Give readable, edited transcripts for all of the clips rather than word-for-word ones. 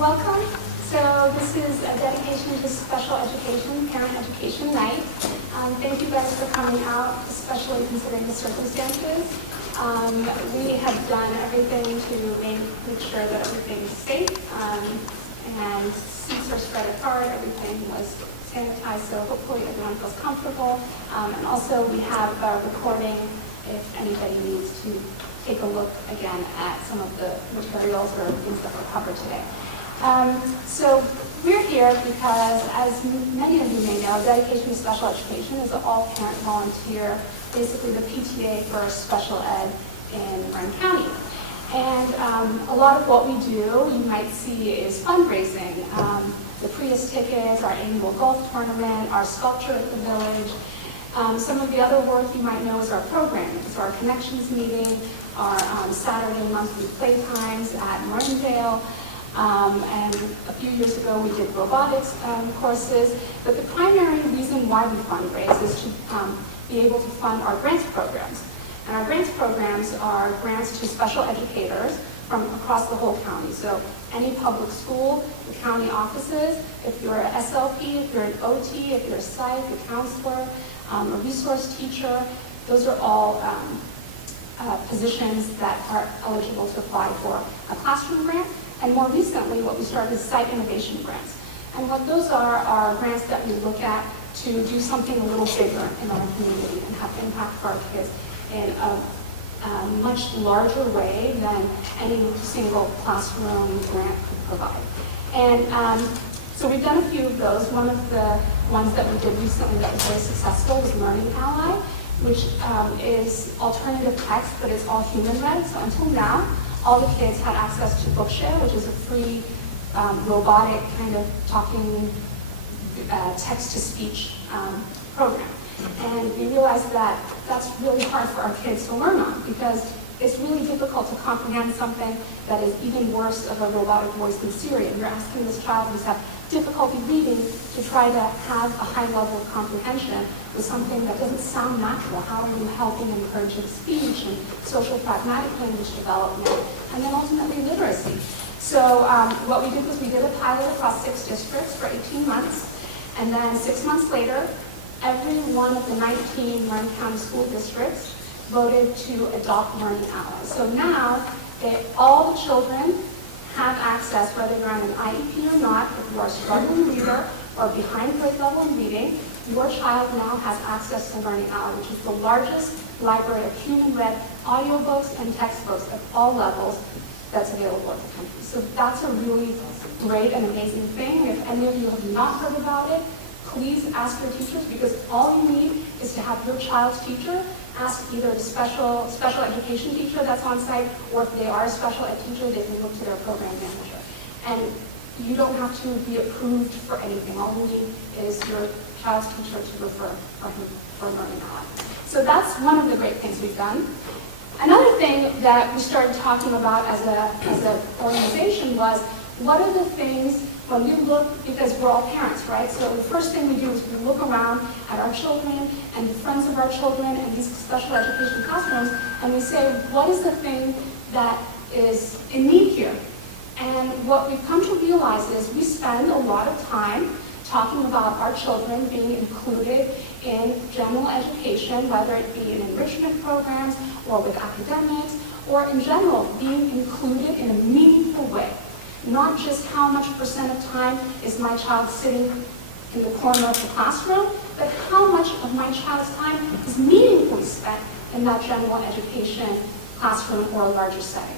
Welcome. So this is a dedication to Special Education Parent Education Night. Thank you guys for coming out, especially considering the circumstances. We have done everything to make sure that everything's safe, and seats are spread apart, everything was sanitized, so hopefully everyone feels comfortable. And also we have a recording if anybody needs to take a look again at some of the materials or things that were covered today. So we're here because, as many of you may know, Dedication to Special Education is an all-parent volunteer, basically the PTA for special ed in Marin County. And a lot of what we do, you might see, is fundraising. The Prius tickets, our annual golf tournament, our sculpture at the village. Some of the other work you might know is our programming. So our Connections meeting, our Saturday monthly playtimes at Marindale. And a few years ago we did robotics courses. But the primary reason why we fundraise is to be able to fund our grants programs. And our grants programs are grants to special educators from across the whole county. So any public school, the county offices, if you're an SLP, if you're an OT, if you're a psych, a counselor, a resource teacher, those are all positions that are eligible to apply for a classroom grant. And more recently, what we started is site innovation grants. And what those are grants that we look at to do something a little bigger in our community and have impact for our kids in a much larger way than any single classroom grant could provide. And so we've done a few of those. One of the ones that we did recently that was very successful was Learning Ally, which is alternative text, but it's all human read. So until now, all the kids had access to Bookshare, which is a free robotic kind of talking text-to-speech program. And we realized that that's really hard for our kids to learn on because it's really difficult to comprehend something that is even worse of a robotic voice than Siri. And you're asking this child who's had difficulty reading to try to have a high level of comprehension with something that doesn't sound natural. How are you helping encouraging speech and social pragmatic language development, and then ultimately literacy? So what we did was we did a pilot across 6 districts for 18 months, and then 6 months later, every one of the 19 Marin County school districts voted to adopt Learning Ally. So now, all the children have access, whether you're on an IEP or not, if you are a struggling reader or behind grade level in reading, your child now has access to Learning Ally, which is the largest library of human-read audiobooks and textbooks at all levels that's available in the country. So that's a really great and amazing thing. If any of you have not heard about it, please ask your teachers, because all you need is to have your child's teacher ask either the special education teacher that's on site, or if they are a special ed teacher, they can look to their program manager. And you don't have to be approved for anything. All you need is your child's teacher to refer for Learning Ally. So that's one of the great things we've done. Another thing that we started talking about as an organization was, what are the things when we look, because we're all parents, right? So the first thing we do is we look around at our children and the friends of our children and these special education classrooms, and we say, what is the thing that is in need here? And what we've come to realize is we spend a lot of time talking about our children being included in general education, whether it be in enrichment programs or with academics, or in general being included in a meaningful way. Not just how much percent of time is my child sitting in the corner of the classroom, but how much of my child's time is meaningfully spent in that general education classroom or a larger setting.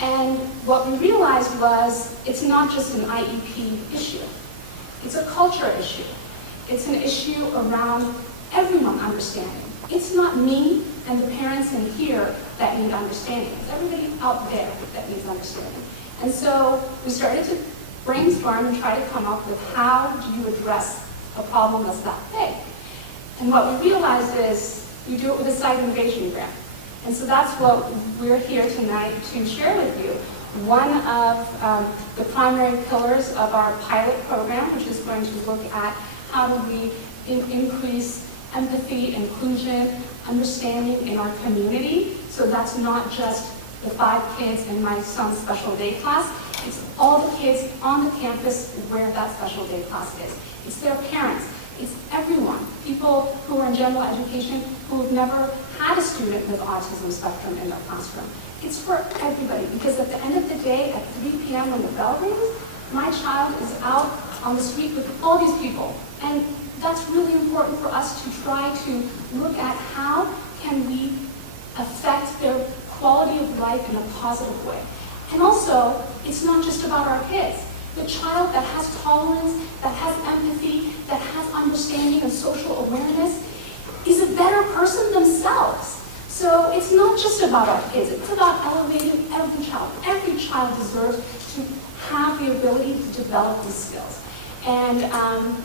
And what we realized was it's not just an IEP issue. It's a culture issue. It's an issue around everyone understanding. It's not me and the parents in here that need understanding. It's everybody out there that needs understanding. And so we started to brainstorm and try to come up with, how do you address a problem that's that big? And what we realized is you do it with a site innovation grant. And so that's what we're here tonight to share with you. One of the primary pillars of our pilot program, which is going to look at how do we increase empathy, inclusion, understanding in our community. So that's not just the 5 kids in my son's special day class. It's all the kids on the campus where that special day class is. It's their parents. It's everyone. People who are in general education who have never had a student with autism spectrum in their classroom. It's for everybody, because at the end of the day, at 3 p.m. when the bell rings, my child is out on the street with all these people. And that's really important for us to try to look at how can we affect their quality of life in a positive way. And also, it's not just about our kids. The child that has tolerance, that has empathy, that has understanding and social awareness is a better person themselves. So it's not just about our kids, it's about elevating every child. Every child deserves to have the ability to develop these skills. And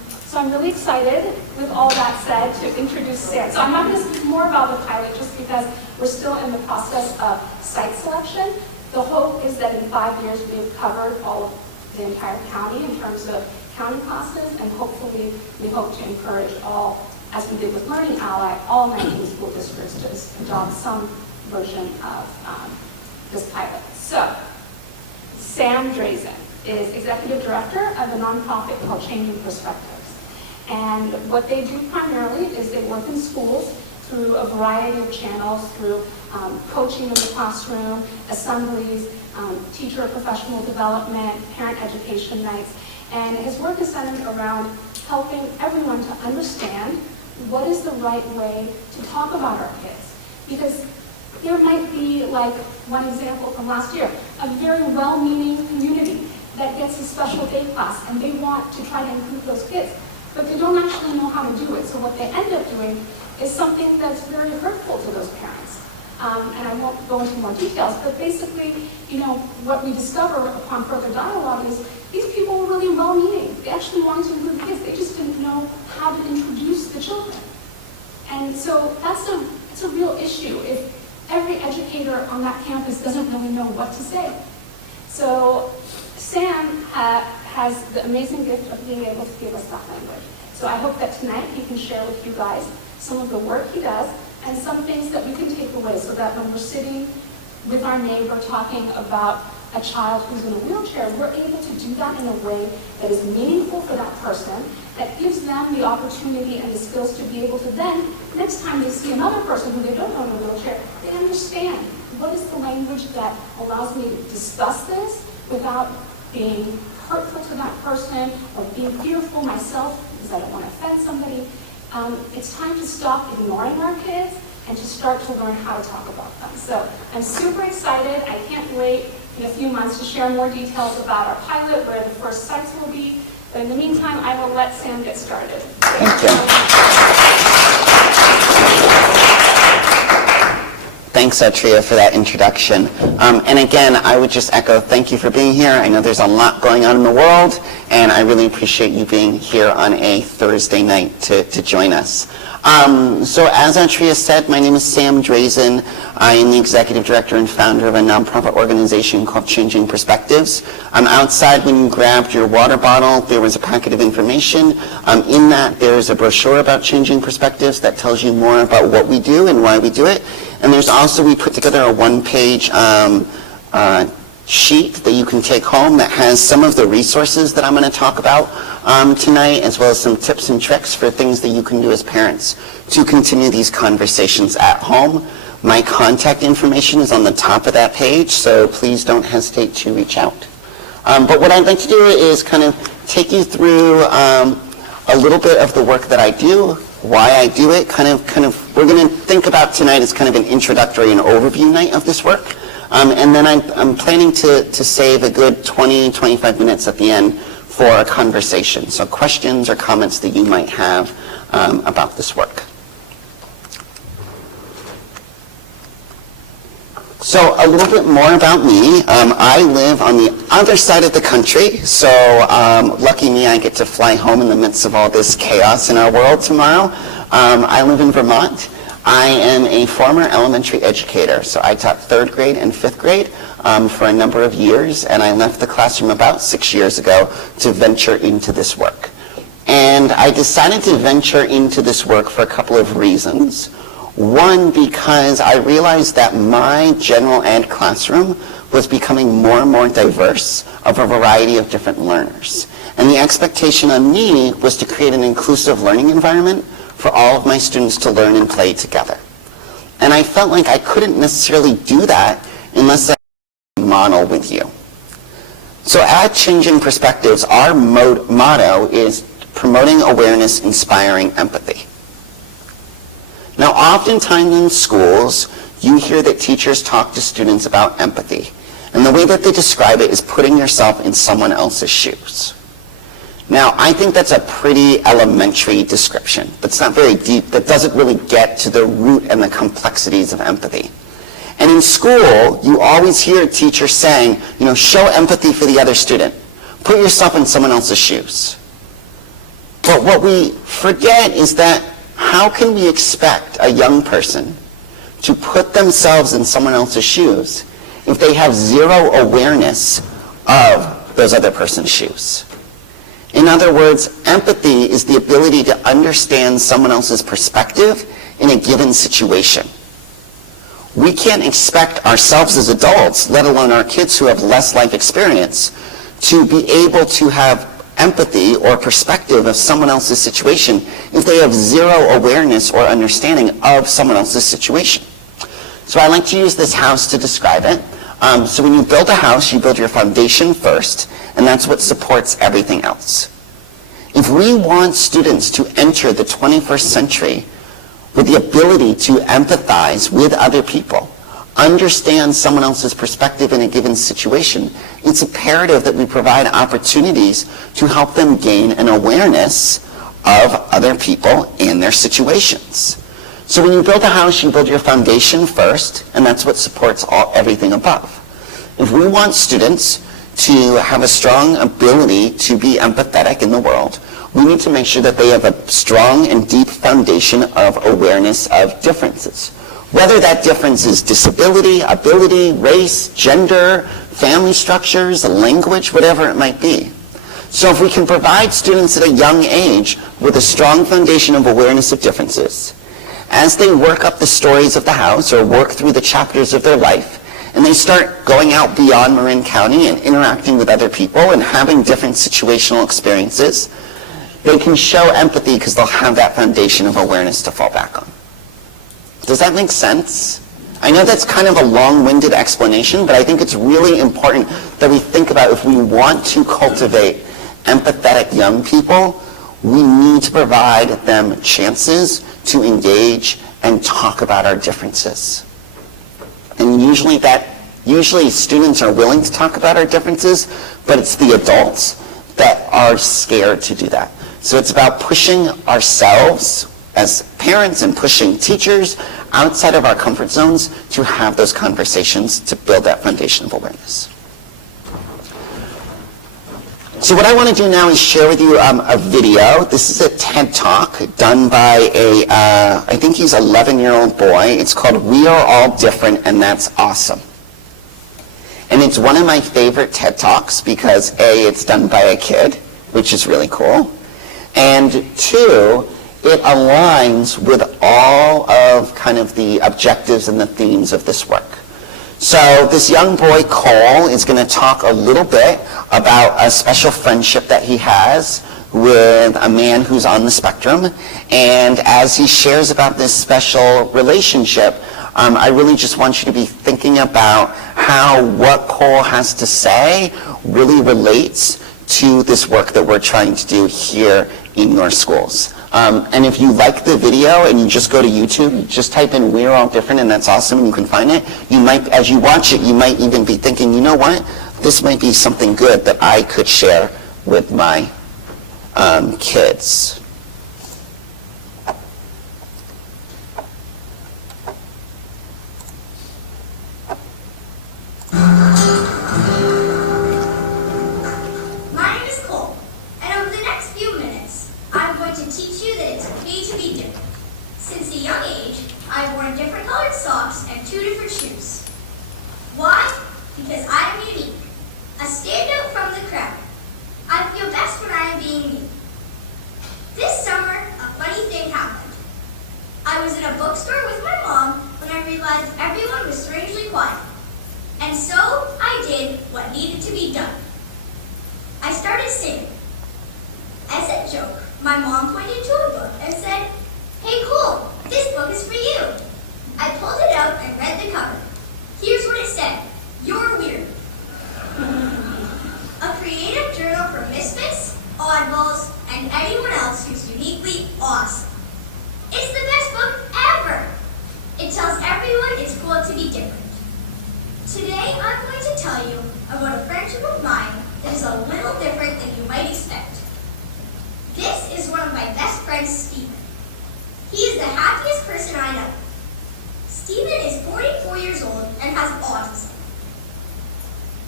so I'm really excited, with all that said, to introduce Sam. So I'm not going to speak more about the pilot just because we're still in the process of site selection. The hope is that in 5 years we've covered all of the entire county in terms of county classes, and hopefully we hope to encourage all, as we did with Learning Ally, all 19 school districts to adopt some version of this pilot. So, Sam Drazen is Executive Director of a nonprofit called Changing Perspectives. And what they do primarily is they work in schools through a variety of channels, through coaching in the classroom, assemblies, teacher professional development, parent education nights. And his work is centered around helping everyone to understand what is the right way to talk about our kids. Because there might be, like one example from last year, a very well-meaning community that gets a special day class and they want to try to include those kids, but they don't actually know how to do it. So what they end up doing is something that's very hurtful to those parents. And I won't go into more details, but basically, what we discover upon further dialogue is these people were really well-meaning. They actually wanted to include the kids. They just didn't know how to introduce the children. And so it's a real issue if every educator on that campus doesn't really know what to say. So Sam has the amazing gift of being able to give us that language. So I hope that tonight he can share with you guys some of the work he does and some things that we can take away, so that when we're sitting with our neighbor talking about a child who's in a wheelchair, we're able to do that in a way that is meaningful for that person, that gives them the opportunity and the skills to be able to then, next time they see another person who they don't know in a wheelchair, they understand what is the language that allows me to discuss this without being hurtful to that person or being fearful myself because I don't want to offend somebody. It's time to stop ignoring our kids and to start to learn how to talk about them. So I'm super excited. I can't wait in a few months to share more details about our pilot, where the first sites will be. But in the meantime, I will let Sam get started. Thank you. Thanks, Atria, for that introduction. And again, I would just echo, thank you for being here. I know there's a lot going on in the world, and I really appreciate you being here on a Thursday night to join us. So as Atria said, my name is Sam Drazen. I am the executive director and founder of a nonprofit organization called Changing Perspectives. Outside, when you grabbed your water bottle, there was a packet of information. In that, there's a brochure about Changing Perspectives that tells you more about what we do and why we do it. And there's also, we put together a one-page sheet that you can take home that has some of the resources that I'm going to talk about tonight, as well as some tips and tricks for things that you can do as parents to continue these conversations at home. My contact information is on the top of that page, so please don't hesitate to reach out. But what I'd like to do is kind of take you through a little bit of the work that I do, why I do it, we're going to think about tonight as kind of an introductory and overview night of this work. And then I'm planning to save a good 20-25 minutes at the end for a conversation. So questions or comments that you might have about this work. So a little bit more about me. I live on the other side of the country, so lucky me, I get to fly home in the midst of all this chaos in our world tomorrow. I live in Vermont. I am a former elementary educator, so I taught 3rd grade and 5th grade for a number of years, and I left the classroom about 6 years ago to venture into this work. And I decided to venture into this work for a couple of reasons. One, because I realized that my general ed classroom was becoming more and more diverse of a variety of different learners. And the expectation on me was to create an inclusive learning environment for all of my students to learn and play together. And I felt like I couldn't necessarily do that unless I model with you. So at Changing Perspectives, our motto is promoting awareness, inspiring empathy. Now, oftentimes in schools, you hear that teachers talk to students about empathy. And the way that they describe it is putting yourself in someone else's shoes. Now, I think that's a pretty elementary description. That's not very deep. That doesn't really get to the root and the complexities of empathy. And in school, you always hear teachers saying, show empathy for the other student. Put yourself in someone else's shoes. But what we forget is that how can we expect a young person to put themselves in someone else's shoes if they have zero awareness of those other person's shoes? In other words, empathy is the ability to understand someone else's perspective in a given situation. We can't expect ourselves as adults, let alone our kids who have less life experience, to be able to have empathy or perspective of someone else's situation if they have zero awareness or understanding of someone else's situation. So I like to use this house to describe it. So when you build a house, you build your foundation first, and that's what supports everything else. If we want students to enter the 21st century with the ability to empathize with other people, understand someone else's perspective in a given situation, it's imperative that we provide opportunities to help them gain an awareness of other people and their situations. So when you build a house, you build your foundation first, and that's what supports everything above. If we want students to have a strong ability to be empathetic in the world, we need to make sure that they have a strong and deep foundation of awareness of differences. Whether that difference is disability, ability, race, gender, family structures, language, whatever it might be. So if we can provide students at a young age with a strong foundation of awareness of differences, as they work up the stories of the house or work through the chapters of their life, and they start going out beyond Marin County and interacting with other people and having different situational experiences, they can show empathy because they'll have that foundation of awareness to fall back on. Does that make sense? I know that's kind of a long-winded explanation, but I think it's really important that we think about if we want to cultivate empathetic young people, we need to provide them chances to engage and talk about our differences. And usually students are willing to talk about our differences, but it's the adults that are scared to do that. So it's about pushing ourselves as parents and pushing teachers outside of our comfort zones to have those conversations to build that foundation of awareness. So what I want to do now is share with you a video. This is a TED Talk done by I think he's an 11-year-old boy. It's called We Are All Different, and That's Awesome. And it's one of my favorite TED Talks because A, it's done by a kid, which is really cool, and two, it aligns with all of kind of the objectives and the themes of this work. So this young boy, Cole, is going to talk a little bit about a special friendship that he has with a man who's on the spectrum. And as he shares about this special relationship, I really just want you to be thinking about how what Cole has to say really relates to this work that we're trying to do here in your schools. And if you like the video and you just go to YouTube, just type in We're All Different and That's Awesome and you can find it, you might, as you watch it, you might even be thinking, you know what, this might be something good that I could share with my kids. My name is Cole, and over the next few minutes, I'm going to teach you that it's okay to be different. Since a young age, I've worn different colored socks and 2 different shoes. Why? Because I am unique, a standout from the crowd. I feel best when I am being me. This summer, a funny thing happened. I was in a bookstore with my mom when I realized everyone was strangely quiet. And so I did what needed to be done. I started singing. As a joke, my mom pointed to a book and said, "Hey Cole, this book is for you." I pulled it out and read the cover. Here's what it said: "You're weird." A creative journal for misfits, oddballs, and anyone else who's uniquely awesome. It's the best book ever. It tells everyone it's cool to be different. Today, I'm going to tell you about a friendship of mine that is a little different than you might expect. This is one of my best friends, Stephen. He is the happiest person I know. Stephen is 44 years old and has autism.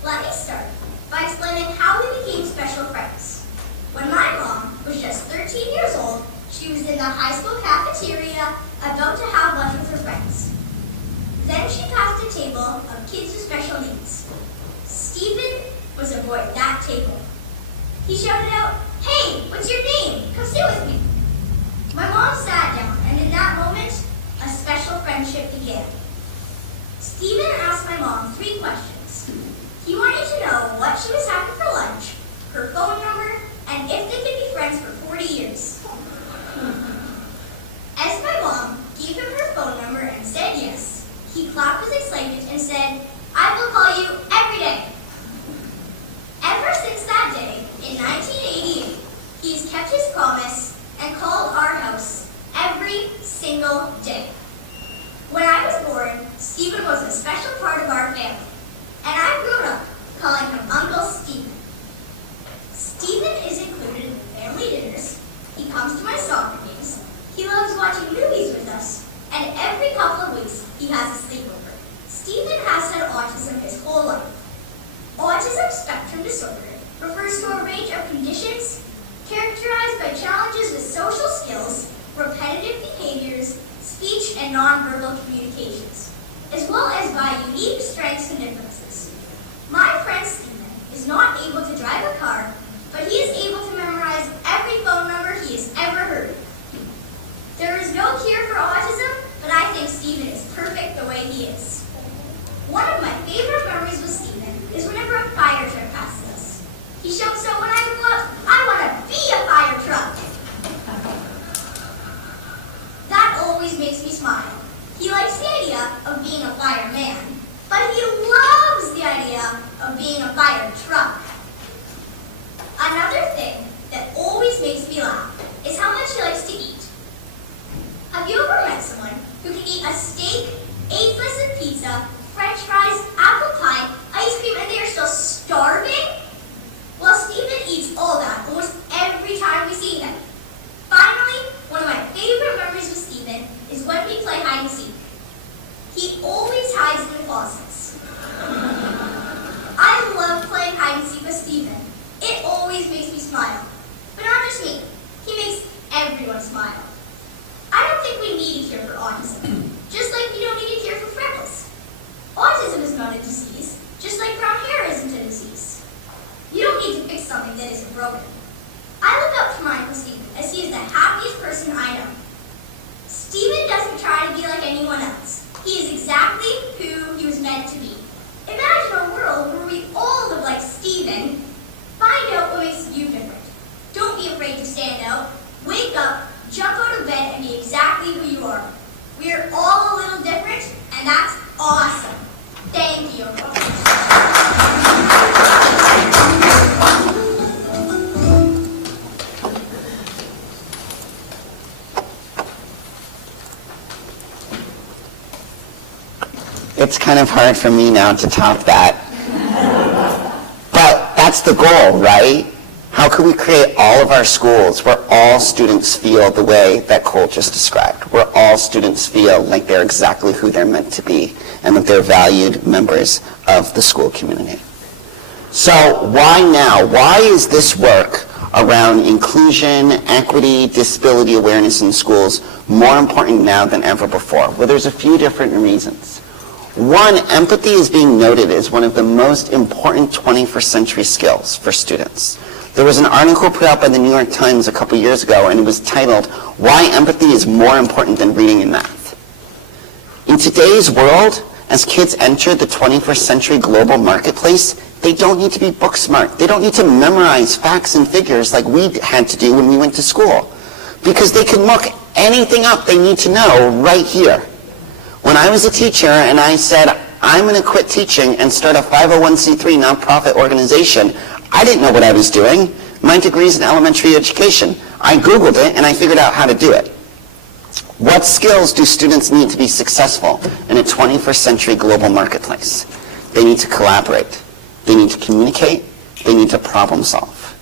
Let me start by explaining how we became special friends. When my mom was just 13 years old, she was in the high school cafeteria about to have lunch with her friends. Then she passed a table of kids with special needs. Stephen was a boy at that table. He shouted out, "Hey, what's your name? Come sit with me." My mom sat down, and in that moment, a special friendship began. Stephen asked my mom 3 questions. He wanted to know what she was having for lunch, her phone number, and if they could be friends for 40 years. As my mom gave him her phone number and said yes, he clapped with excitement and said, "I will call you every day." Ever since that day, in 1988, he has kept his promise and called our house every single day. When I was born, Stephen was a special part of our family, and I grew up calling him Uncle Stephen. Stephen is included in family dinners. He comes to my soccer games. He loves watching movies with us, and every couple of weeks he has a sleepover. Stephen has had autism his whole life. Autism spectrum disorder refers to a range of conditions characterized by challenges with social skills, repetitive behaviors, speech and nonverbal communications, as well as by unique strengths and differences. My friend Stephen is not able to drive a car, but he is able to memorize every phone number he has ever heard. There is no cure for autism, but I think Stephen is perfect the way he is. One of my favorite memories with Stephen is whenever a fire truck passes us. He shouts out when I grow up, "I want to be a fire truck." That always makes me smile. He likes the idea of being a fireman, but he loves the idea of being a fire truck. Another thing that always makes me laugh is how much he likes to eat. Have you ever met someone who can eat a steak, 8 slices of pizza, French fries, apple pie, ice cream, and they are still starving? Well, Stephen eats all that almost every time we see him. Finally, one of my favorite memories with Stephen is when we play hide and seek. He always hides in the closets. I love playing hide and seek with Stephen. It always makes me smile. But not just me. He makes everyone smile. I don't think we need a cure for autism, just like we don't need a cure for freckles. Autism is not a disease, just like brown hair isn't a disease. You don't need to fix something that isn't broken. I look up to my Uncle Stephen as he is the happiest person I know. Stephen doesn't try to be like anyone else. He is exactly who he was meant to be. Imagine a world where we all look like Stephen. Find out what makes you different. Don't be afraid to stand out. Wake up, jump out of bed, and be exactly who you are. We are all a little different, and that's awesome. Thank you. It's kind of hard for me now to top that. But that's the goal, right? How can we create all of our schools where all students feel the way that Cole just described, where all students feel like they're exactly who they're meant to be and that they're valued members of the school community? So why now? Why is this work around inclusion, equity, disability awareness in schools more important now than ever before? Well, there's a few different reasons. One, empathy is being noted as one of the most important 21st century skills for students. There was an article put out by the New York Times a couple years ago, and it was titled, "Why Empathy is More Important Than Reading and Math." In today's world, As kids enter the 21st century global marketplace, they don't need to be book smart. They don't need to memorize facts and figures like we had to do when we went to school, because they can look anything up they need to know right here. When I was a teacher and I said, I'm going to quit teaching and start a 501c3 nonprofit organization, I didn't know what I was doing. My degree is in elementary education. I Googled it and I figured out how to do it. What skills do students need to be successful in a 21st century global marketplace? They need to collaborate. They need to communicate. They need to problem solve.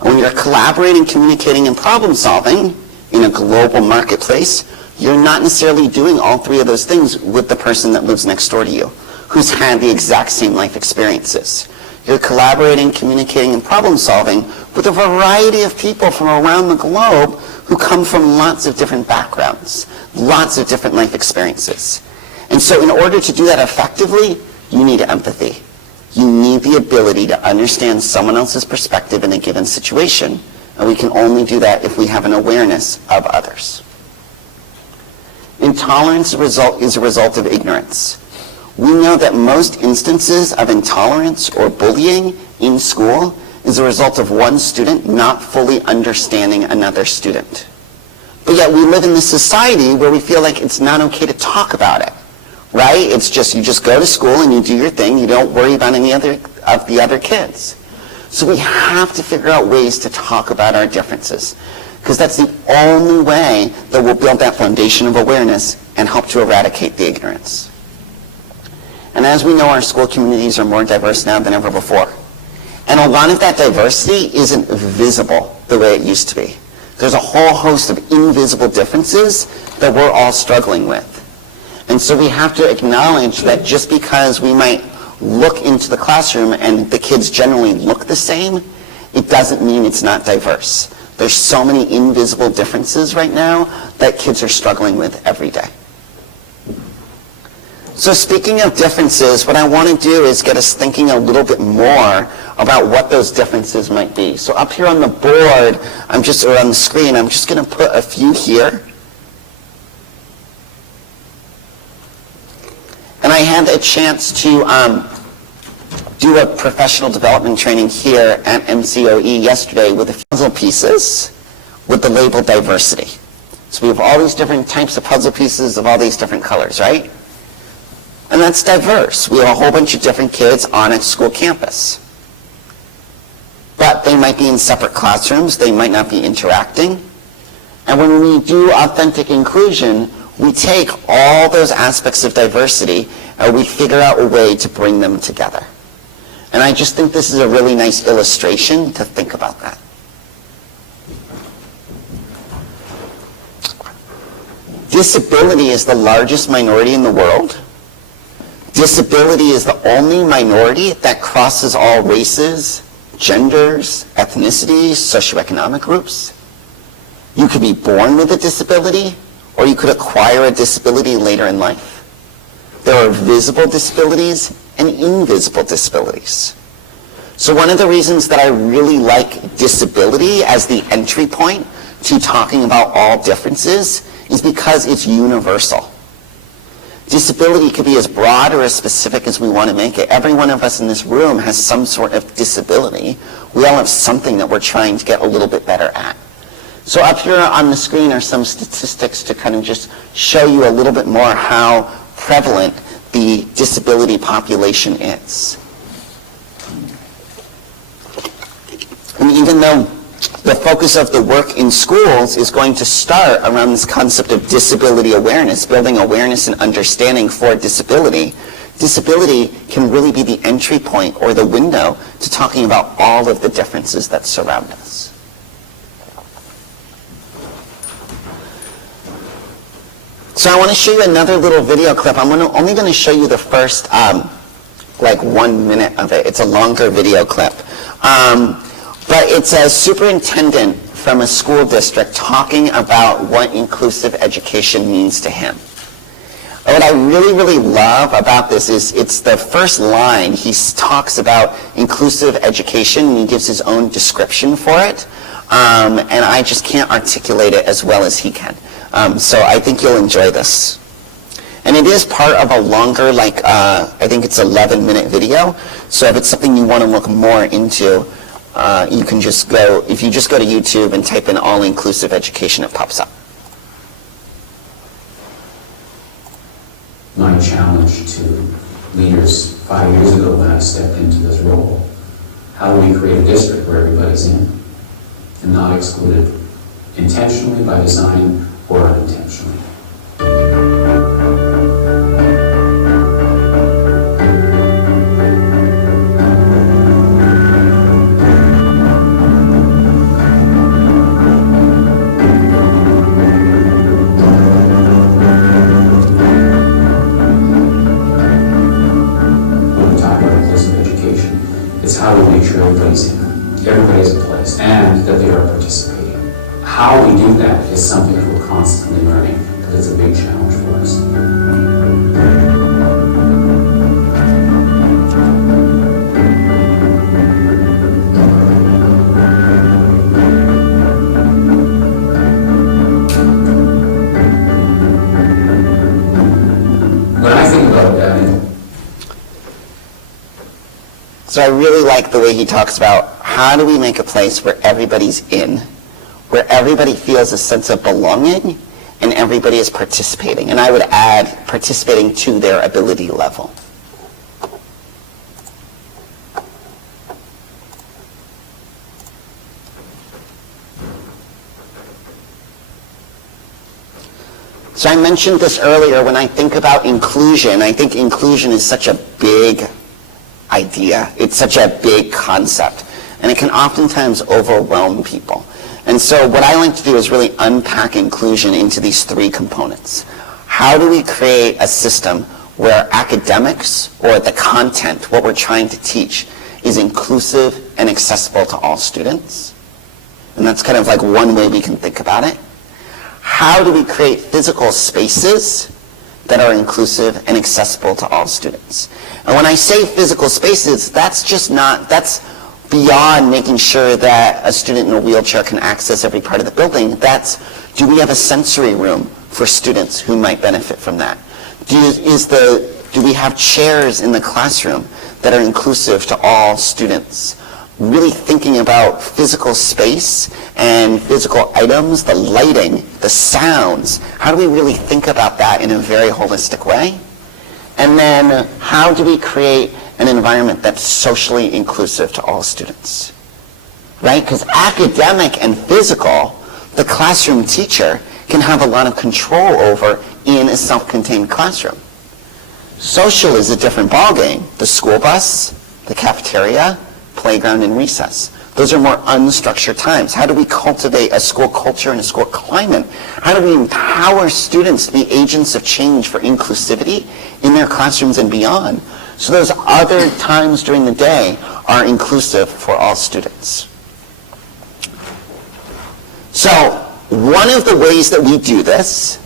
And when you're collaborating, communicating, and problem solving in a global marketplace, you're not necessarily doing all three of those things with the person that lives next door to you, who's had the exact same life experiences. You're collaborating, communicating, and problem solving with a variety of people from around the globe who come from lots of different backgrounds, lots of different life experiences. And so in order to do that effectively, you need empathy. You need the ability to understand someone else's perspective in a given situation, and we can only do that if we have an awareness of others. Intolerance is a result of ignorance. We know that most instances of intolerance or bullying in school is a result of one student not fully understanding another student. But yet we live in this society where we feel like it's not okay to talk about it, right? It's just, you just go to school and you do your thing. You don't worry about any of the other kids. So we have to figure out ways to talk about our differences, because that's the only way that we'll build that foundation of awareness and help to eradicate the ignorance. And as we know, our school communities are more diverse now than ever before. And a lot of that diversity isn't visible the way it used to be. There's a whole host of invisible differences that we're all struggling with. And so we have to acknowledge that just because we might look into the classroom and the kids generally look the same, it doesn't mean it's not diverse. There's so many invisible differences right now that kids are struggling with every day. So speaking of differences, what I want to do is get us thinking a little bit more about what those differences might be. So up here on the board, or on the screen, I'm just going to put a few here. And I had a chance to do a professional development training here at MCOE yesterday with the puzzle pieces with the label diversity. So we have all these different types of puzzle pieces of all these different colors, right? And that's diverse. We have a whole bunch of different kids on a school campus. But they might be in separate classrooms. They might not be interacting. And when we do authentic inclusion, we take all those aspects of diversity and we figure out a way to bring them together. And I just think this is a really nice illustration to think about that. Disability is the largest minority in the world. Disability is the only minority that crosses all races, genders, ethnicities, socioeconomic groups. You could be born with a disability, or you could acquire a disability later in life. There are visible disabilities and invisible disabilities. So one of the reasons that I really like disability as the entry point to talking about all differences is because it's universal. Disability could be as broad or as specific as we want to make it. Every one of us in this room has some sort of disability. We all have something that we're trying to get a little bit better at. So up here on the screen are some statistics to kind of just show you a little bit more how prevalent the disability population is. And even though the focus of the work in schools is going to start around this concept of disability awareness, building awareness and understanding for disability, disability can really be the entry point or the window to talking about all of the differences that surround us. So I want to show you another little video clip. I'm only going to show you the first 1 minute of it. It's a longer video clip. But it's a superintendent from a school district talking about what inclusive education means to him. And what I really, really love about this is it's the first line. He talks about inclusive education, and he gives his own description for it. And I just can't articulate it as well as he can. So I think you'll enjoy this. And it is part of a longer, like, I think it's 11-minute video. So if it's something you want to look more into, you can just go, if you just go to YouTube and type in all-inclusive education, it pops up. My challenge to leaders 5 years ago when I stepped into this role, how do we create a district where everybody's in and not excluded intentionally by design or unintentionally? How do we make sure everybody's in place, and that they are participating? How we do that is something that we're constantly learning, because it's a big challenge for us. When I think about that, so I really like the way he talks about how do we make a place where everybody's in, where everybody feels a sense of belonging, and everybody is participating. And I would add participating to their ability level. So I mentioned this earlier, when I think about inclusion, I think inclusion is such a big idea. It's such a big concept, and it can oftentimes overwhelm people. And so what I like to do is really unpack inclusion into these three components. How do we create a system where academics, or the content, what we're trying to teach, is inclusive and accessible to all students? And that's kind of like one way we can think about it. How do we create physical spaces that are inclusive and accessible to all students? And when I say physical spaces, that's beyond making sure that a student in a wheelchair can access every part of the building. That's, do we have a sensory room for students who might benefit from that? Do we have chairs in the classroom that are inclusive to all students? Really thinking about physical space and physical items, the lighting, the sounds. How do we really think about that in a very holistic way? And then how do we create an environment that's socially inclusive to all students? Right? Because academic and physical, the classroom teacher can have a lot of control over in a self-contained classroom. Social is a different ballgame. The school bus, the cafeteria, playground, and recess. Those are more unstructured times. How do we cultivate a school culture and a school climate? How do we empower students to be agents of change for inclusivity in their classrooms and beyond? So those other times during the day are inclusive for all students. So one of the ways that we do this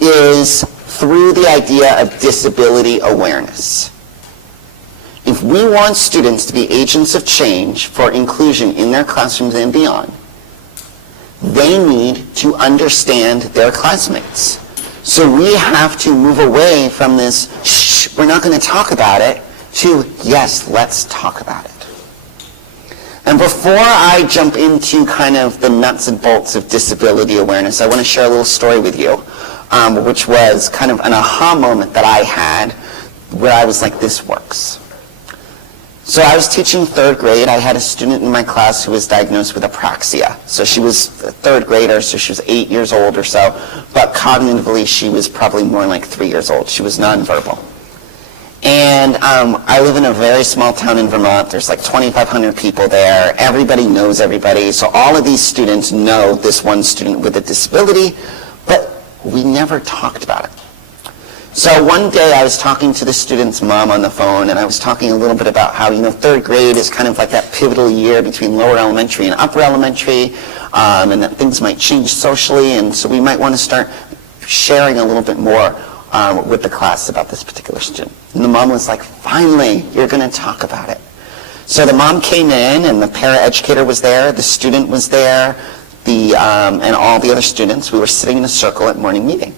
is through the idea of disability awareness. If we want students to be agents of change for inclusion in their classrooms and beyond, they need to understand their classmates. So we have to move away from this, shh, we're not going to talk about it, to, yes, let's talk about it. And before I jump into kind of the nuts and bolts of disability awareness, I want to share a little story with you, which was kind of an aha moment that I had where I was like, this works. So I was teaching third grade. I had a student in my class who was diagnosed with apraxia. So she was a third grader, so she was 8 years old or so, but cognitively she was probably more like 3 years old. She was nonverbal. And I live in a very small town in Vermont. There's like 2,500 people there. Everybody knows everybody. So all of these students know this one student with a disability, but we never talked about it. So one day I was talking to the student's mom on the phone, and I was talking a little bit about how, third grade is kind of like that pivotal year between lower elementary and upper elementary, and that things might change socially, and so we might want to start sharing a little bit more with the class about this particular student. And the mom was like, finally, you're going to talk about it. So the mom came in, and the paraeducator was there, the student was there, and all the other students. We were sitting in a circle at morning meeting.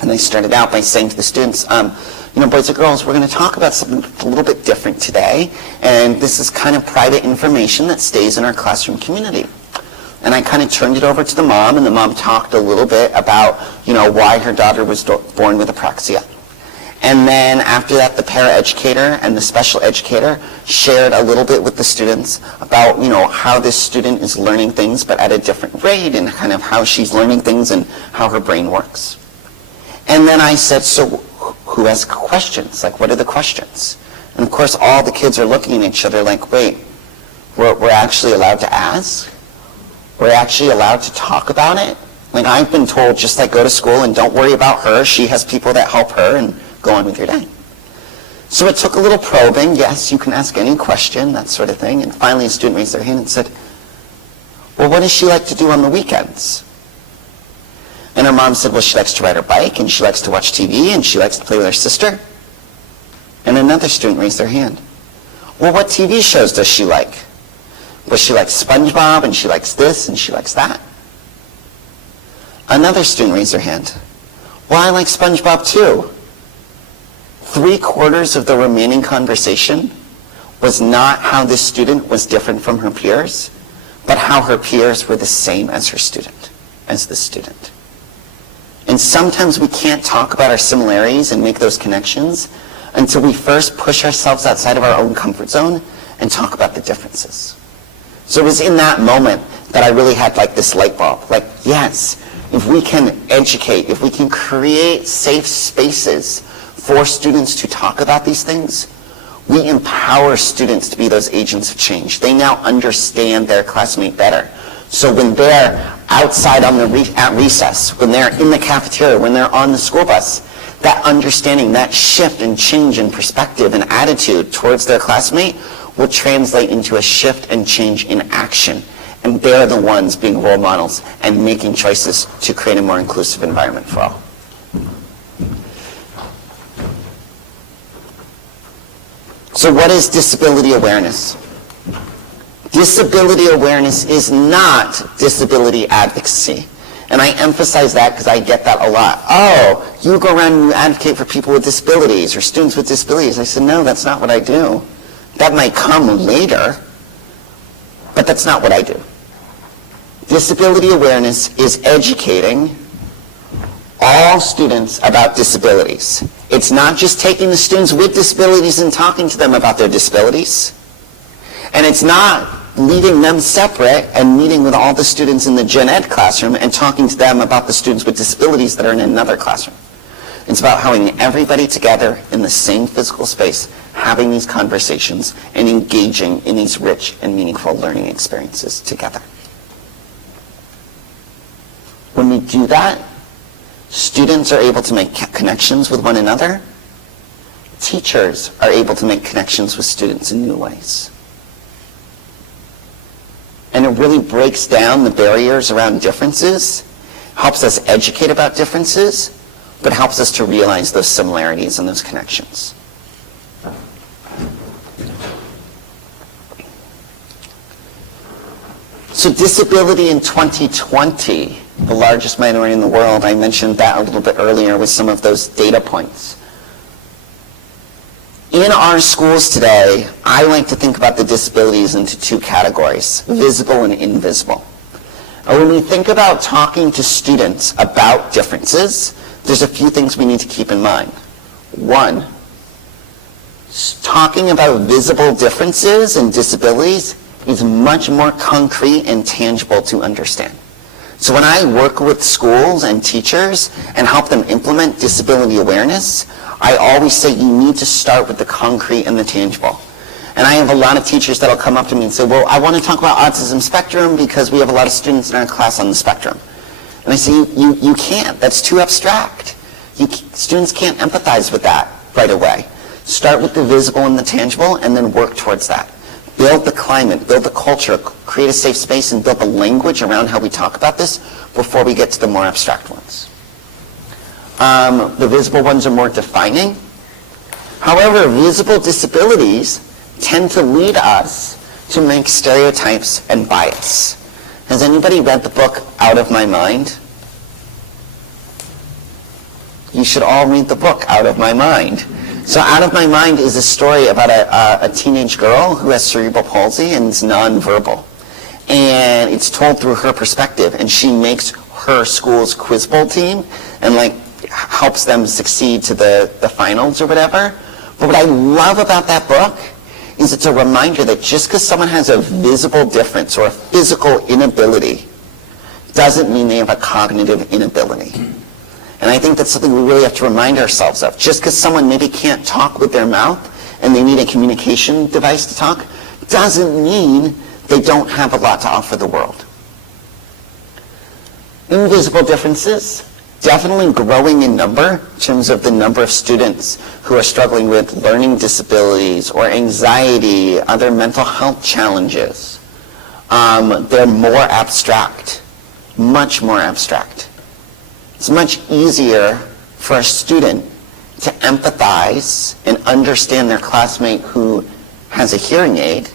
And I started out by saying to the students, boys and girls, we're going to talk about something a little bit different today, and this is kind of private information that stays in our classroom community. And I kind of turned it over to the mom, and the mom talked a little bit about, why her daughter was born with apraxia. And then after that, the paraeducator and the special educator shared a little bit with the students about, how this student is learning things, but at a different rate, and kind of how she's learning things and how her brain works. And then I said, so who has questions? Like, what are the questions? And of course, all the kids are looking at each other like, wait, we're actually allowed to ask? We're actually allowed to talk about it? Like, I've been told, just like, go to school and don't worry about her. She has people that help her, and go on with your day. So it took a little probing. Yes, you can ask any question, that sort of thing. And finally, a student raised their hand and said, well, what does she like to do on the weekends? And her mom said, well, she likes to ride her bike, and she likes to watch TV, and she likes to play with her sister. And another student raised their hand. Well, what TV shows does she like? Well, she likes SpongeBob, and she likes this, and she likes that. Another student raised their hand. Well, I like SpongeBob too. 3/4 of the remaining conversation was not how this student was different from her peers, but how her peers were the same as the student. And sometimes we can't talk about our similarities and make those connections until we first push ourselves outside of our own comfort zone and talk about the differences. So it was in that moment that I really had like this light bulb. Like, yes, if we can educate, if we can create safe spaces for students to talk about these things, we empower students to be those agents of change. They now understand their classmate better. So when they're outside at recess, when they're in the cafeteria, when they're on the school bus, that understanding, that shift and change in perspective and attitude towards their classmate will translate into a shift and change in action. And they're the ones being role models and making choices to create a more inclusive environment for all. So what is disability awareness? Disability awareness is not disability advocacy. And I emphasize that because I get that a lot. Oh, you go around and you advocate for people with disabilities or students with disabilities. I said, no, that's not what I do. That might come later, but that's not what I do. Disability awareness is educating all students about disabilities. It's not just taking the students with disabilities and talking to them about their disabilities. And it's not leaving them separate and meeting with all the students in the gen ed classroom and talking to them about the students with disabilities that are in another classroom. It's about having everybody together in the same physical space, having these conversations and engaging in these rich and meaningful learning experiences together. When we do that, students are able to make connections with one another. Teachers are able to make connections with students in new ways. And it really breaks down the barriers around differences, helps us educate about differences, but helps us to realize those similarities and those connections. So disability in 2020, the largest minority in the world, I mentioned that a little bit earlier with some of those data points. In our schools today, I like to think about the disabilities into two categories, visible and invisible. And when we think about talking to students about differences, there's a few things we need to keep in mind. One, talking about visible differences and disabilities is much more concrete and tangible to understand. So when I work with schools and teachers and help them implement disability awareness, I always say you need to start with the concrete and the tangible. And I have a lot of teachers that'll come up to me and say, well, I want to talk about autism spectrum because we have a lot of students in our class on the spectrum. And I say, you can't. That's too abstract. Students can't empathize with that right away. Start with the visible and the tangible and then work towards that. Build the climate, build the culture, create a safe space, and build the language around how we talk about this before we get to the more abstract ones. The visible ones are more defining. However, visible disabilities tend to lead us to make stereotypes and bias. Has anybody read the book Out of My Mind? you should all read the book Out of My Mind. So Out of My Mind is a story about a teenage girl who has cerebral palsy and is nonverbal. And it's told through her perspective, and she makes her school's quiz bowl team and like helps them succeed to the finals or whatever. But what I love about that book is it's a reminder that just because someone has a visible difference or a physical inability doesn't mean they have a cognitive inability. And I think that's something we really have to remind ourselves of. Just because someone maybe can't talk with their mouth and they need a communication device to talk doesn't mean they don't have a lot to offer the world. Invisible differences, definitely growing in number in terms of the number of students who are struggling with learning disabilities or anxiety, other mental health challenges. They're more abstract, much more abstract. It's much easier for a student to empathize and understand their classmate who has a hearing aid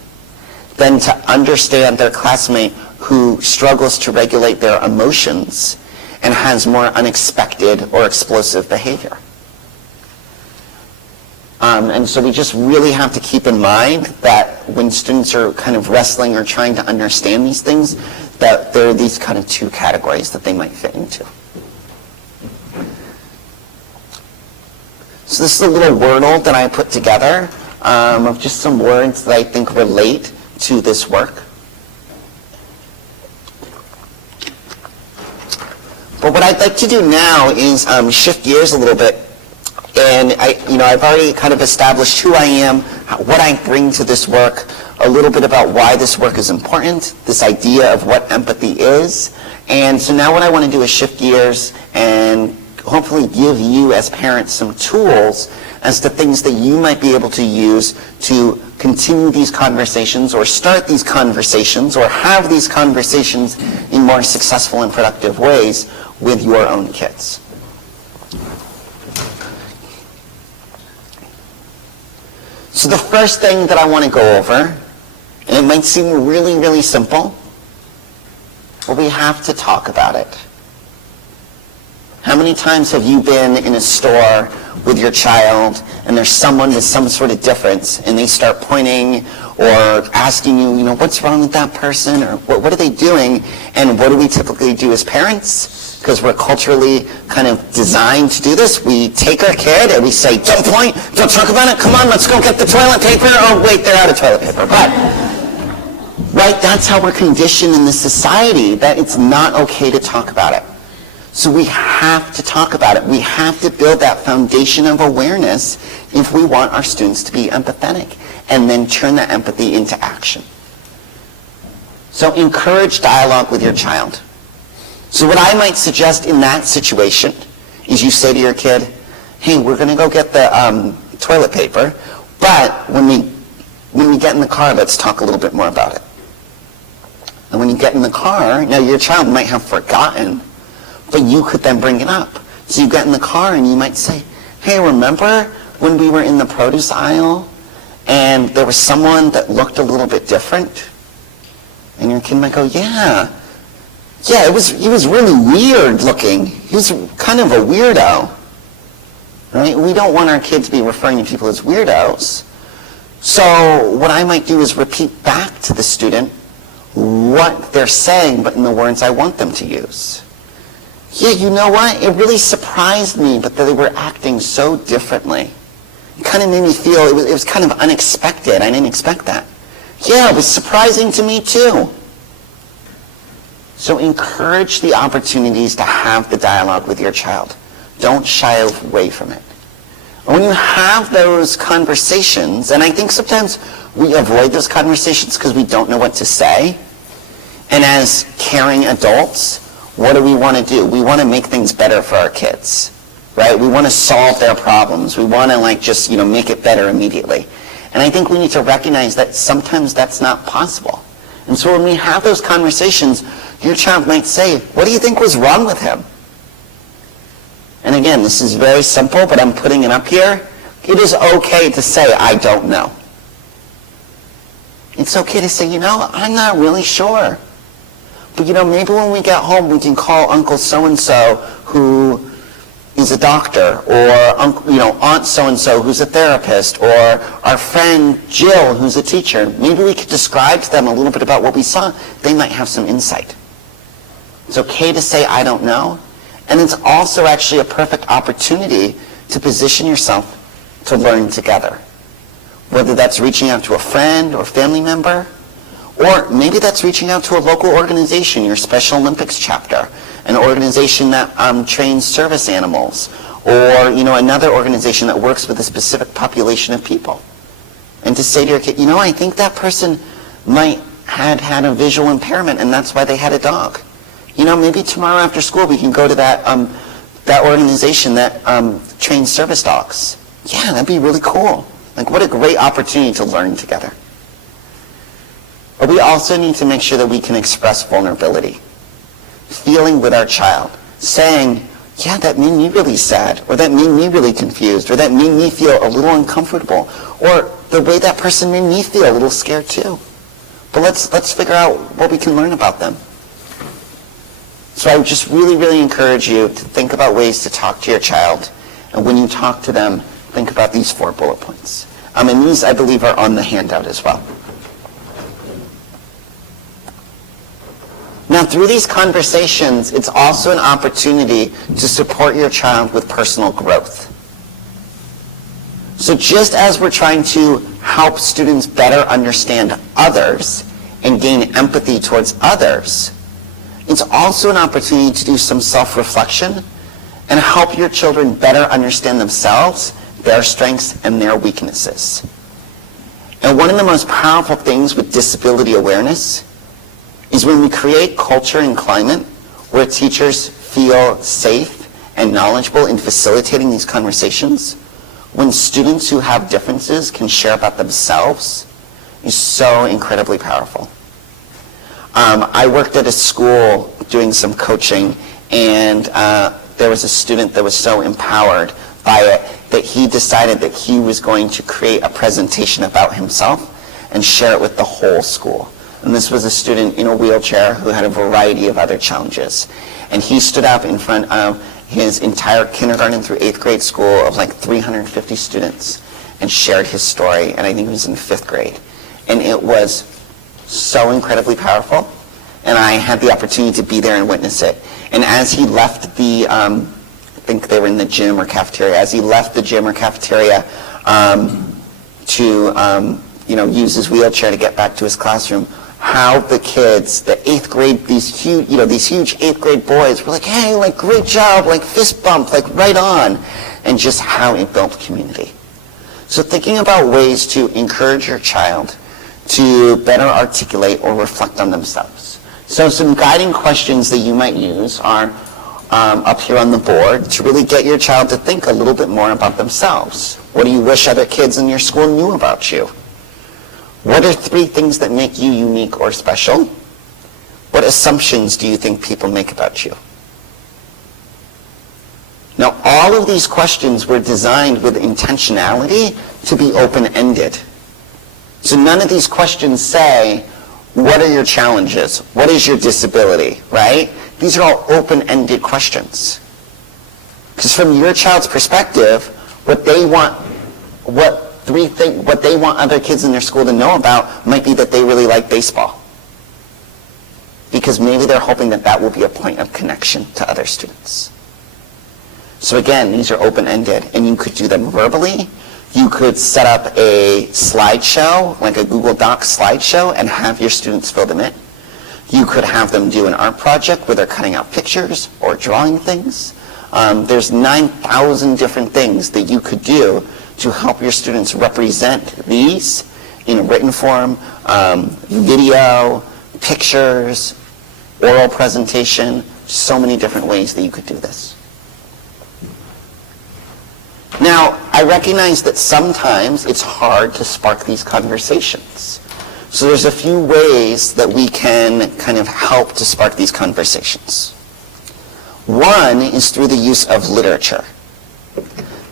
than to understand their classmate who struggles to regulate their emotions and has more unexpected or explosive behavior. And so we just really have to keep in mind that when students are kind of wrestling or trying to understand these things, that there are these kind of two categories that they might fit into. So this is a little wordle that I put together of just some words that I think relate to this work. But what I'd like to do now is shift gears a little bit. And I've already kind of established who I am, what I bring to this work, a little bit about why this work is important, this idea of what empathy is. And so now what I want to do is shift gears and hopefully give you as parents some tools as to things that you might be able to use to continue these conversations or start these conversations or have these conversations in more successful and productive ways with your own kids. So the first thing that I want to go over, and it might seem really, really simple, but we have to talk about it. How many times have you been in a store with your child and there's someone with some sort of difference and they start pointing or asking you, what's wrong with that person or what are they doing? And what do we typically do as parents? Because we're culturally kind of designed to do this. We take our kid and we say, don't point, don't talk about it, come on, let's go get the toilet paper. Oh, wait, they're out of toilet paper. But, right, that's how we're conditioned in this society, that it's not okay to talk about it. So we have to talk about it. We have to build that foundation of awareness if we want our students to be empathetic and then turn that empathy into action. So encourage dialogue with your child. So what I might suggest in that situation is you say to your kid, hey, we're going to go get the toilet paper, but when we get in the car, let's talk a little bit more about it. And when you get in the car, now your child might have forgotten, but you could then bring it up. So you get in the car and you might say, hey, remember when we were in the produce aisle and there was someone that looked a little bit different? And your kid might go, yeah, he was really weird looking. He was kind of a weirdo. Right? We don't want our kids to be referring to people as weirdos. So what I might do is repeat back to the student what they're saying, but in the words I want them to use. Yeah, you know what? It really surprised me, but that they were acting so differently. It kind of made me feel, it was kind of unexpected. I didn't expect that. Yeah, it was surprising to me too. So encourage the opportunities to have the dialogue with your child. Don't shy away from it. When you have those conversations, and I think sometimes we avoid those conversations because we don't know what to say, and as caring adults, what do we want to do? We want to make things better for our kids, right? We want to solve their problems. We want to just make it better immediately. And I think we need to recognize that sometimes that's not possible. And so when we have those conversations, your child might say, what do you think was wrong with him? And again, this is very simple, but I'm putting it up here. It is okay to say, I don't know. It's okay to say, I'm not really sure. But maybe when we get home, we can call Uncle so-and-so who is a doctor, or Aunt so-and-so who's a therapist, or our friend Jill who's a teacher. Maybe we could describe to them a little bit about what we saw. They might have some insight. It's okay to say, I don't know. And it's also actually a perfect opportunity to position yourself to learn together. Whether that's reaching out to a friend or family member, or maybe that's reaching out to a local organization, your Special Olympics chapter, an organization that trains service animals, or another organization that works with a specific population of people. And to say to your kid, I think that person might have had a visual impairment and that's why they had a dog. Maybe tomorrow after school we can go to that organization that trains service dogs. Yeah, that'd be really cool. Like, what a great opportunity to learn together. But we also need to make sure that we can express vulnerability. Feeling with our child. Saying, yeah, that made me really sad, or that made me really confused, or that made me feel a little uncomfortable, or the way that person made me feel a little scared too. But let's figure out what we can learn about them. So I would just really, really encourage you to think about ways to talk to your child. And when you talk to them, think about these 4 bullet points. And these, I believe, are on the handout as well. Now, through these conversations, it's also an opportunity to support your child with personal growth. So just as we're trying to help students better understand others and gain empathy towards others, it's also an opportunity to do some self-reflection and help your children better understand themselves, their strengths, and their weaknesses. And one of the most powerful things with disability awareness is when we create culture and climate where teachers feel safe and knowledgeable in facilitating these conversations, when students who have differences can share about themselves, is so incredibly powerful. I worked at a school doing some coaching, and there was a student that was so empowered by it that he decided that he was going to create a presentation about himself and share it with the whole school. And this was a student in a wheelchair who had a variety of other challenges. And he stood up in front of his entire kindergarten through 8th grade school of like 350 students and shared his story. And I think he was in 5th grade. And it was so incredibly powerful. And I had the opportunity to be there and witness it. And as he left the, I think they were in the gym or cafeteria, as he left the gym or cafeteria to use his wheelchair to get back to his classroom, how the kids, the 8th grade, these huge 8th grade boys were like, hey, like, great job, like, fist bump, like, right on. And just how it built community. So thinking about ways to encourage your child to better articulate or reflect on themselves. So some guiding questions that you might use are up here on the board to really get your child to think a little bit more about themselves. What do you wish other kids in your school knew about you? What are 3 things that make you unique or special? What assumptions do you think people make about you? Now, all of these questions were designed with intentionality to be open-ended. So none of these questions say, what are your challenges? What is your disability, right? These are all open-ended questions. Because from your child's perspective, what they want other kids in their school to know about might be that they really like baseball. Because maybe they're hoping that that will be a point of connection to other students. So again, these are open-ended, and you could do them verbally. You could set up a slideshow, like a Google Docs slideshow, and have your students fill them in. You could have them do an art project where they're cutting out pictures or drawing things. There's 9,000 different things that you could do to help your students represent these in written form, video, pictures, oral presentation, so many different ways that you could do this. Now, I recognize that sometimes it's hard to spark these conversations. So there's a few ways that we can kind of help to spark these conversations. One is through the use of literature.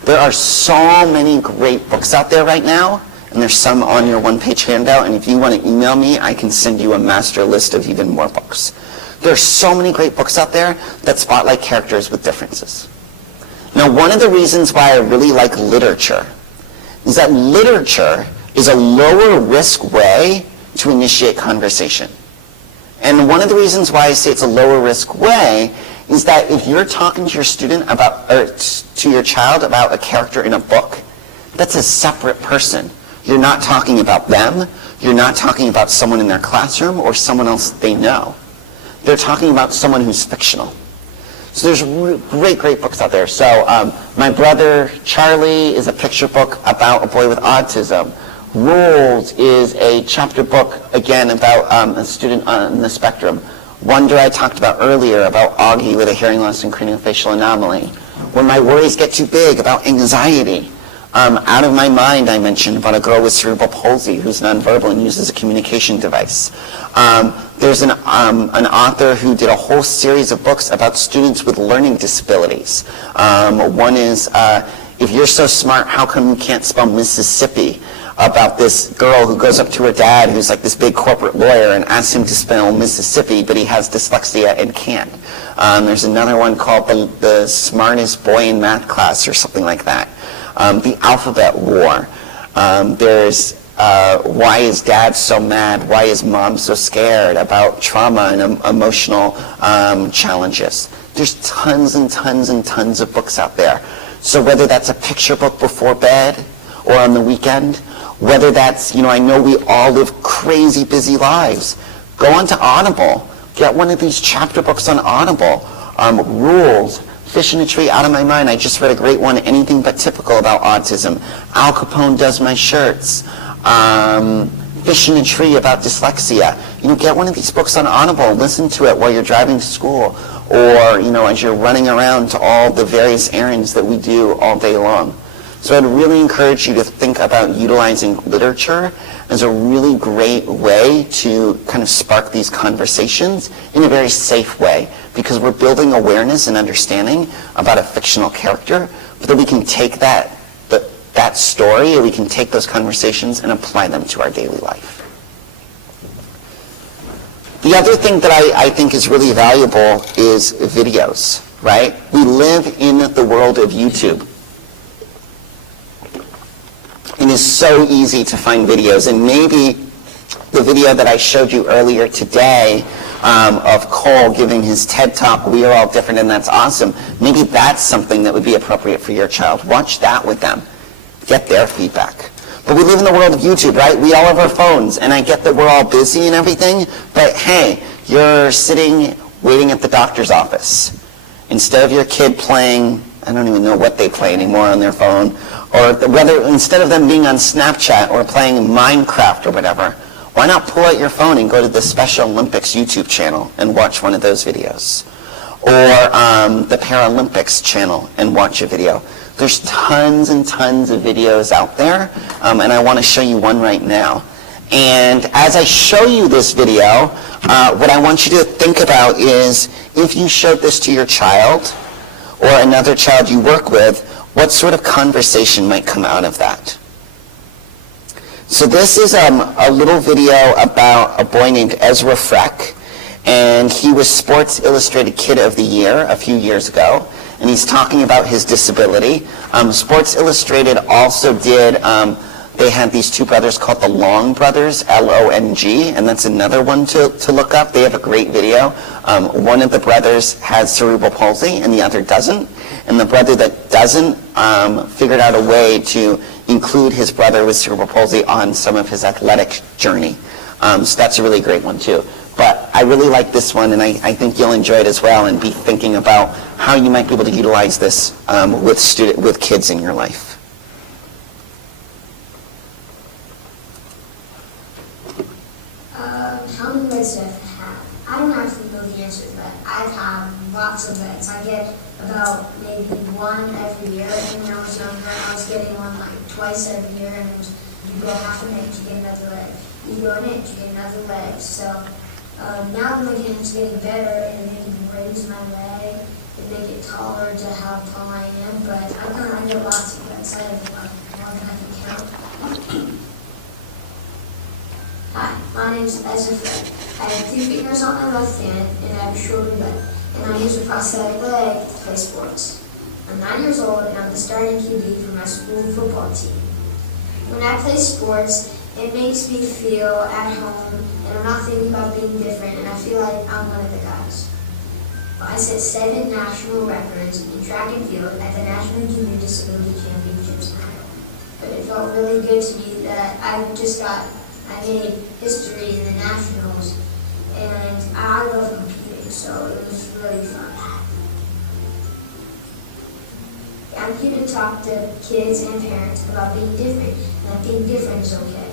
There are so many great books out there right now, and there's some on your one-page handout, and if you want to email me, I can send you a master list of even more books. There are so many great books out there that spotlight characters with differences. Now, one of the reasons why I really like literature is that literature is a lower risk way to initiate conversation. And one of the reasons why I say it's a lower risk way is that if you're talking to your student about, or to your child about a character in a book, that's a separate person. You're not talking about them. You're not talking about someone in their classroom or someone else they know. They're talking about someone who's fictional. So there's great books out there. So my brother Charlie is a picture book about a boy with autism. Rules is a chapter book, again, about a student on the spectrum. Wonder I talked about earlier, about Augie with a hearing loss and craniofacial anomaly. When my worries get too big, about anxiety. Out of My Mind, I mentioned, about a girl with cerebral palsy who's nonverbal and uses a communication device. There's an author who did a whole series of books about students with learning disabilities. One is, If You're So Smart, How Come You Can't Spell Mississippi? About this girl who goes up to her dad, who's like this big corporate lawyer, and asks him to spell Mississippi, but he has dyslexia and can't. There's another one called the Smartest Boy in Math Class, or something like that. The Alphabet War. There's Why Is Dad So Mad? Why Is Mom So Scared? About trauma and emotional challenges. There's tons and tons and tons of books out there. So whether that's a picture book before bed or on the weekend, whether that's, I know we all live crazy busy lives. Go onto Audible. Get one of these chapter books on Audible. Rules. Fish in a Tree, Out of My Mind. I just read a great one, Anything But Typical, about autism. Al Capone Does My Shirts. Fish in a Tree, about dyslexia. Get one of these books on Audible. Listen to it while you're driving to school, or as you're running around to all the various errands that we do all day long. So I'd really encourage you to think about utilizing literature as a really great way to kind of spark these conversations in a very safe way, because we're building awareness and understanding about a fictional character, but that we can take that story, or we can take those conversations and apply them to our daily life. The other thing that I think is really valuable is videos, right? We live in the world of YouTube. It is so easy to find videos, and maybe the video that I showed you earlier today of Cole giving his TED Talk, We Are All Different and That's Awesome, maybe that's something that would be appropriate for your child. Watch that with them. Get their feedback. But we live in the world of YouTube, right? We all have our phones, and I get that we're all busy and everything, but hey, you're sitting waiting at the doctor's office. Instead of your kid playing, I don't even know what they play anymore on their phone, or whether instead of them being on Snapchat or playing Minecraft or whatever, why not pull out your phone and go to the Special Olympics YouTube channel and watch one of those videos? Or the Paralympics channel and watch a video. There's tons and tons of videos out there, and I want to show you one right now. And as I show you this video, what I want you to think about is, if you showed this to your child or another child you work with, what sort of conversation might come out of that? So this is a little video about a boy named Ezra Freck, and he was Sports Illustrated Kid of the Year a few years ago, and he's talking about his disability. Sports Illustrated also did, they had these two brothers called the Long Brothers, L-O-N-G, and that's another one to look up. They have a great video. One of the brothers has cerebral palsy and the other doesn't, and the brother that doesn't figured out a way to include his brother with cerebral palsy on some of his athletic journey. So that's a really great one too. But I really like this one, and I think you'll enjoy it as well, and be thinking about how you might be able to utilize this with kids in your life. How many legs do I have? I don't actually know the answer, but I've had lots of legs. I get about maybe one every year, and when I was younger, I was getting one like twice every year, and you go half an inch, you get another leg. You go an inch, you get another leg. So now my hands getting better, and they can raise my leg and make it taller to how tall I am, but I get lots of legs. I have more than I can count. Hi, my name is Ezra Freck. I have 3 fingers on my left hand, and I have a shoulder leg, and I use a prosthetic leg to play sports. I'm 9 years old and I'm the starting QB for my school football team. When I play sports, it makes me feel at home and I'm not thinking about being different and I feel like I'm one of the guys. I set 7 national records in track and field at the National Junior Disability Championships in Iowa. But it felt really good to me that I made history in the nationals and I love competing, so it was really fun. I'm here to talk to kids and parents about being different, and that being different is okay.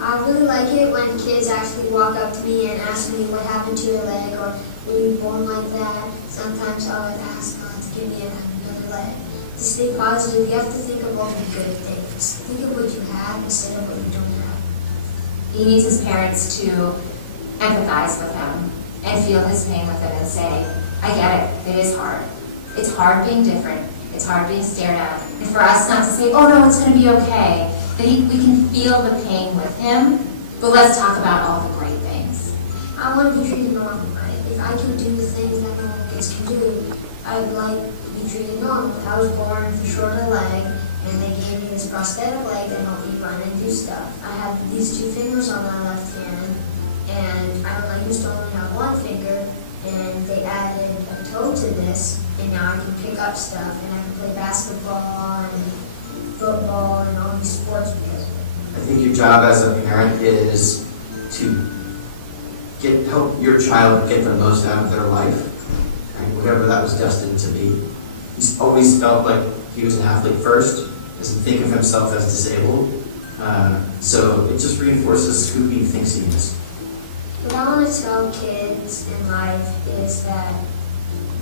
I really like it when kids actually walk up to me and ask me what happened to your leg, or were you born like that? Sometimes I would ask God to give me another leg. To stay positive, you have to think of all the good things. Think of what you have instead of what you don't have. He needs his parents to empathize with him and feel his pain with him and say, I get it, it is hard. It's hard being different. It's hard being stared at. And for us not to say, oh no, it's going to be okay. That we can feel the pain with him, but let's talk about all the great things. I want to be treated normal, right? If I can do the things that no one gets to do, I'd like to be treated normal. I was born with a shorter leg, and they gave me this prosthetic leg to help me run and do stuff. I have these 2 fingers on my left hand, and I used to only have 1 finger, and they added a toe to this, and now I can pick up stuff, and I can play basketball and football and all these sports because of it. I think your job as a parent is to help your child get the most out of their life, right? Whatever that was destined to be. He's always felt like he was an athlete first, doesn't think of himself as disabled, so it just reinforces who he thinks he is. What I want to tell kids in life is that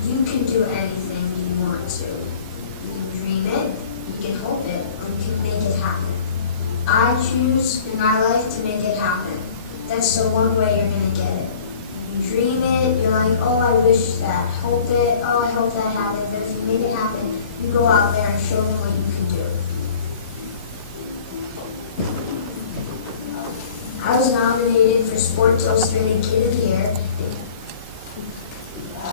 you can do anything you want to. You can dream it, you can hope it, or you can make it happen. I choose in my life to make it happen. That's the one way you're going to get it. You dream it, you're like, oh, I wish that, hope it, oh, I hope that happens. But if you make it happen, you go out there and show them what you can do. I was nominated for Sports Illustrated Kid of the Year